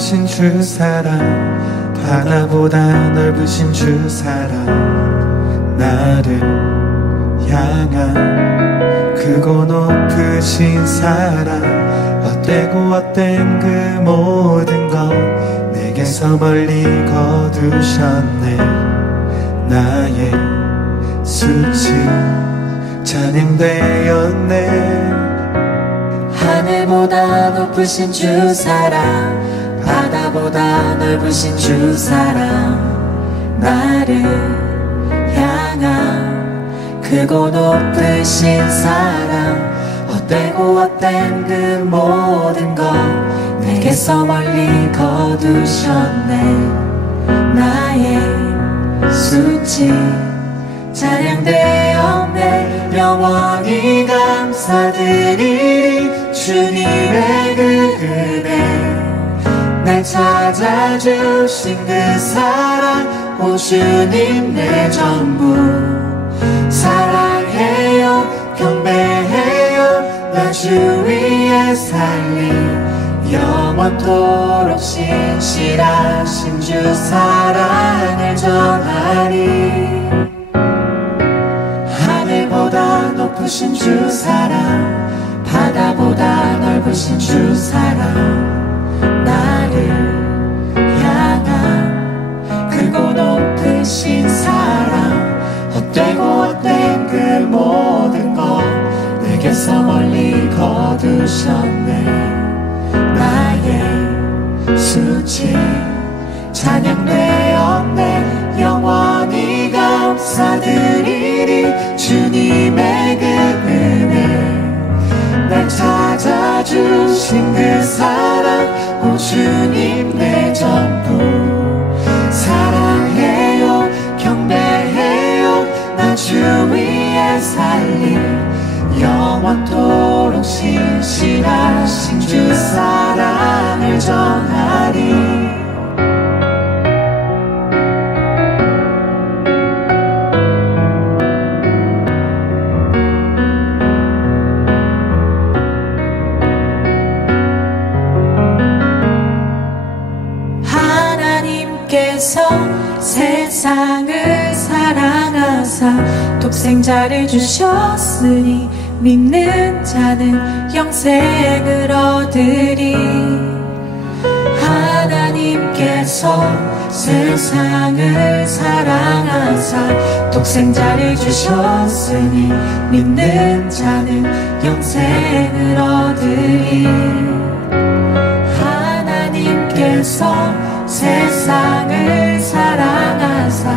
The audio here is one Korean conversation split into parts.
높으신 주 사랑, 바다보다 넓으신 주 사랑, 나를 향한 크고 높으신 사랑, 헛되고 헛된 그 모든 것 내게서 멀리 거두셨네. 나의 수치 찬양되었네. 하늘보다 높으신 주 사랑, 바다보다 넓으신 주 사랑, 나를 향한 크고 높으신 사랑, 헛되고 헛된 그 모든 것 내게서 멀리 거두셨네. 나의 수치 찬양되었네. 영원히 감사드리리 주님의 그 은혜, 날 찾아주신 그 사랑, 오 주님 내 전부 사랑해요 경배해요. 나 주 위에 살리 영원토록 신실하신 주 사랑을 전하리. 하늘보다 높으신 주 사랑, 바다보다 넓으신 주 사랑, 나를 향한 크고 높으신 사랑, 헛되고 헛된 그 모든 것 내게서 멀리 거두셨네. 나의 수치 찬양되었네. 영원히 감사드리리 주님의 그 은혜, 날 찾아주신 그 사랑, 오 주님 내 전부 사랑해요 경배해요. 나 주 위에 살리 영원토록 신실하신 주 사랑을 전하리. 하나님께서 세상을 사랑하사 독생자를 주셨으니 믿는 자는 영생을 얻으리. 하나님께서 세상을 사랑하사 독생자를 주셨으니 믿는 자는 영생을 얻으리. 하나님께서 세상을 사랑하사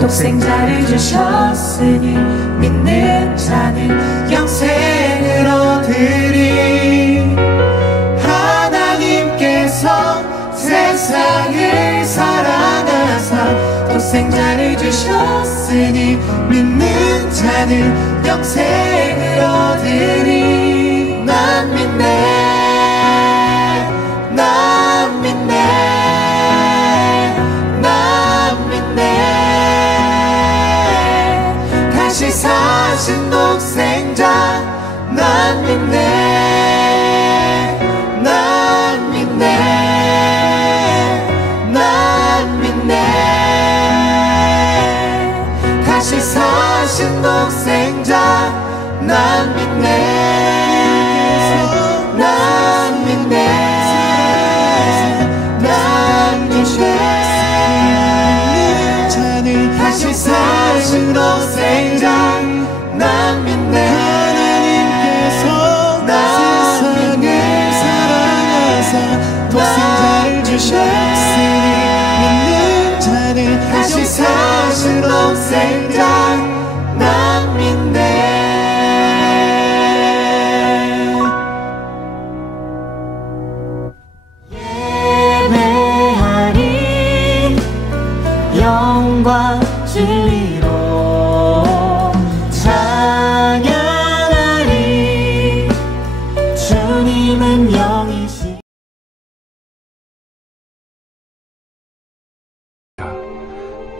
독생자를 주셨으니 믿는 자는 영생을 얻으리. 하나님께서 세상을 사랑하사 독생자를 주셨으니 믿는 자는 영생을 얻으리. 난 믿네, 난 믿네, 다시 사신 독생자. 난 믿네, 난 믿네, 난 믿네, 다시 사신 독생자. 난 믿네, 난 믿네, 난 믿네, 다시 사신 독생자. 난 믿네. 하나님께서 세상을 사랑하사 독생자를 주셨으니 믿는 자는 다시 사신 독생자. 난 믿네. 예배하리 영광 진리로 찬양하리. 주님은 영이시.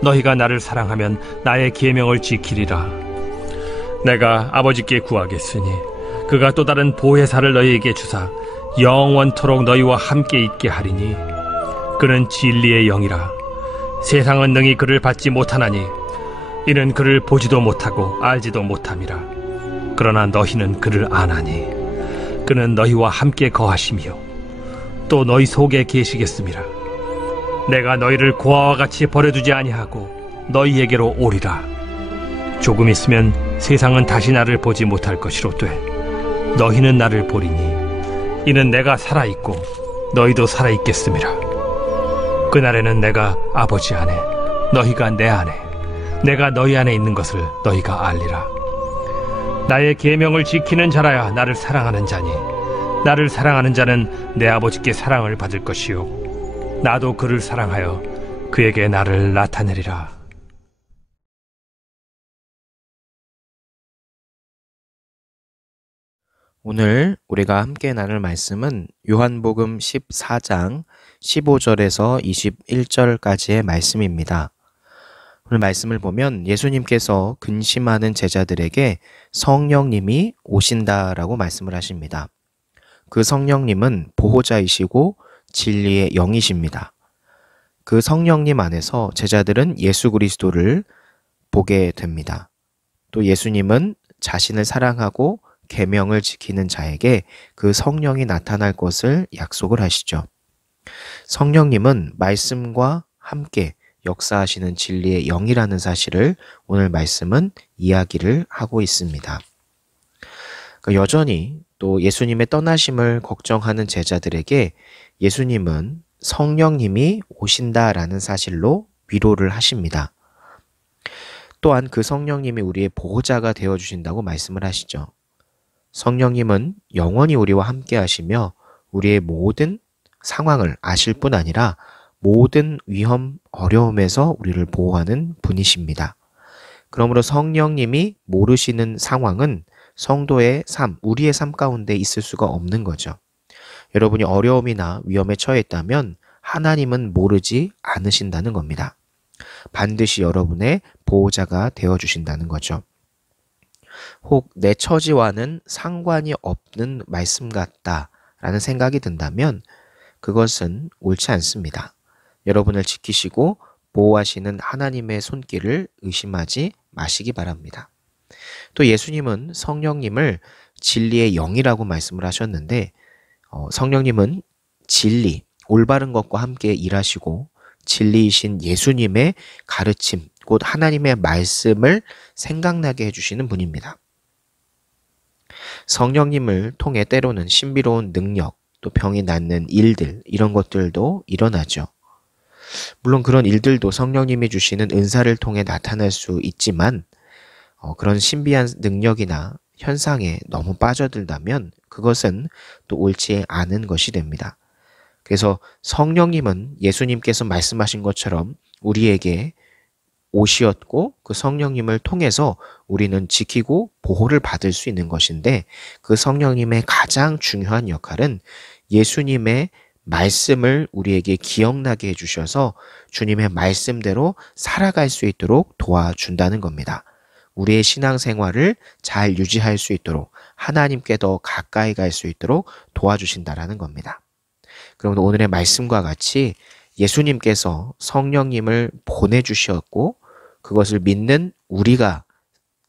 너희가 나를 사랑하면 나의 계명을 지키리라. 내가 아버지께 구하겠으니 그가 또 다른 보혜사를 너희에게 주사 영원토록 너희와 함께 있게 하리니 그는 진리의 영이라. 세상은 능히 그를 받지 못하나니 이는 그를 보지도 못하고 알지도 못함이라. 그러나 너희는 그를 아나니 그는 너희와 함께 거하시며 또 너희 속에 계시겠음이라. 내가 너희를 고아와 같이 버려두지 아니하고 너희에게로 오리라. 조금 있으면 세상은 다시 나를 보지 못할 것이로되 너희는 나를 보리니 이는 내가 살아있고 너희도 살아있겠음이라. 그날에는 내가 아버지 안에 너희가 내 안에 내가 너희 안에 있는 것을 너희가 알리라. 나의 계명을 지키는 자라야 나를 사랑하는 자니 나를 사랑하는 자는 내 아버지께 사랑을 받을 것이요 나도 그를 사랑하여 그에게 나를 나타내리라. 오늘 우리가 함께 나눌 말씀은 요한복음 14장 15절에서 21절까지의 말씀입니다. 오늘 말씀을 보면 예수님께서 근심하는 제자들에게 성령님이 오신다라고 말씀을 하십니다. 그 성령님은 보호자이시고 진리의 영이십니다. 그 성령님 안에서 제자들은 예수 그리스도를 보게 됩니다. 또 예수님은 자신을 사랑하고 계명을 지키는 자에게 그 성령이 나타날 것을 약속을 하시죠. 성령님은 말씀과 함께 역사하시는 진리의 영이라는 사실을 오늘 말씀은 이야기를 하고 있습니다. 여전히 또 예수님의 떠나심을 걱정하는 제자들에게 예수님은 성령님이 오신다라는 사실로 위로를 하십니다. 또한 그 성령님이 우리의 보호자가 되어주신다고 말씀을 하시죠. 성령님은 영원히 우리와 함께 하시며 우리의 모든 상황을 아실 뿐 아니라 모든 위험, 어려움에서 우리를 보호하는 분이십니다. 그러므로 성령님이 모르시는 상황은 성도의 삶, 우리의 삶 가운데 있을 수가 없는 거죠. 여러분이 어려움이나 위험에 처해 있다면 하나님은 모르지 않으신다는 겁니다. 반드시 여러분의 보호자가 되어주신다는 거죠. 혹 내 처지와는 상관이 없는 말씀 같다라는 생각이 든다면 그것은 옳지 않습니다. 여러분을 지키시고 보호하시는 하나님의 손길을 의심하지 마시기 바랍니다. 또 예수님은 성령님을 진리의 영이라고 말씀을 하셨는데 성령님은 진리, 올바른 것과 함께 일하시고 진리이신 예수님의 가르침, 곧 하나님의 말씀을 생각나게 해주시는 분입니다. 성령님을 통해 때로는 신비로운 능력, 또 병이 낫는 일들, 이런 것들도 일어나죠. 물론 그런 일들도 성령님이 주시는 은사를 통해 나타날 수 있지만 그런 신비한 능력이나 현상에 너무 빠져들다면 그것은 또 옳지 않은 것이 됩니다. 그래서 성령님은 예수님께서 말씀하신 것처럼 우리에게 오시었고 그 성령님을 통해서 우리는 지키고 보호를 받을 수 있는 것인데 그 성령님의 가장 중요한 역할은 예수님의 말씀을 우리에게 기억나게 해주셔서 주님의 말씀대로 살아갈 수 있도록 도와준다는 겁니다. 우리의 신앙생활을 잘 유지할 수 있도록 하나님께 더 가까이 갈 수 있도록 도와주신다라는 겁니다. 그럼 오늘의 말씀과 같이 예수님께서 성령님을 보내주셨고 그것을 믿는 우리가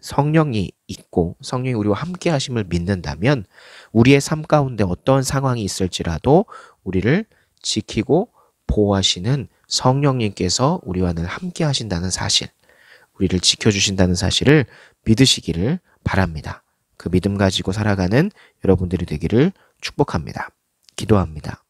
성령이 있고 성령이 우리와 함께 하심을 믿는다면 우리의 삶 가운데 어떤 상황이 있을지라도 우리를 지키고 보호하시는 성령님께서 우리와 늘 함께 하신다는 사실, 우리를 지켜주신다는 사실을 믿으시기를 바랍니다. 그 믿음 가지고 살아가는 여러분들이 되기를 축복합니다. 기도합니다.